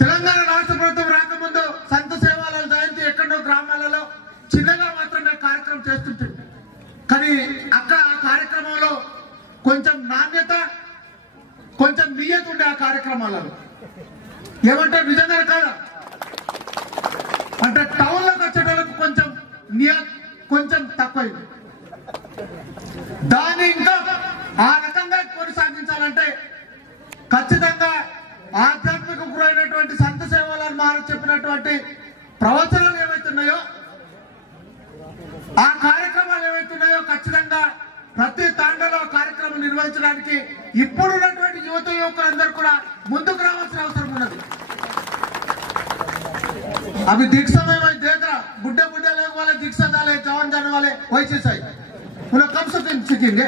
తెలంగాణ రాష్ట్ర ప్రభుత్వం రాకముందు సంత సేవాల జయంతి ఎక్కడో గ్రామాలలో చిన్నగా మాత్రమే కార్యక్రమం చేస్తుంటుంది. కానీ అక్క ఆ కార్యక్రమంలో కొంచెం నాణ్యత, కొంచెం నియత ఉండే ఆ కార్యక్రమాలలో. ఏమంటారు, నిజంగా కాదా? అంటే టౌన్లోకి వచ్చేటోళ్ళకు కొంచెం కొంచెం తక్కువైంది. దాన్ని ఇంకా ఆ రకంగా కొనసాగించాలంటే ఖచ్చితంగా ఆధ్యాత్మిక గురైనటువంటి సంత సేవలను మనం చెప్పినటువంటి ప్రవచనాలు ఏవైతున్నాయో, ఆ కార్యక్రమాలు ఏవైతున్నాయో ఖచ్చితంగా ప్రతి తాండలో కార్యక్రమం నిర్వహించడానికి ఇప్పుడున్నటువంటి యువత యువకులందరూ కూడా ముందుకు రావాల్సిన అవసరం ఉన్నది. अभी दीक्षा में मैं देख रहा, बुढ़े बुढ़े लोग वाले दीक्षा डाले, जवान जाने वाले वैसे सही, उन्हें कब से सीखेंगे?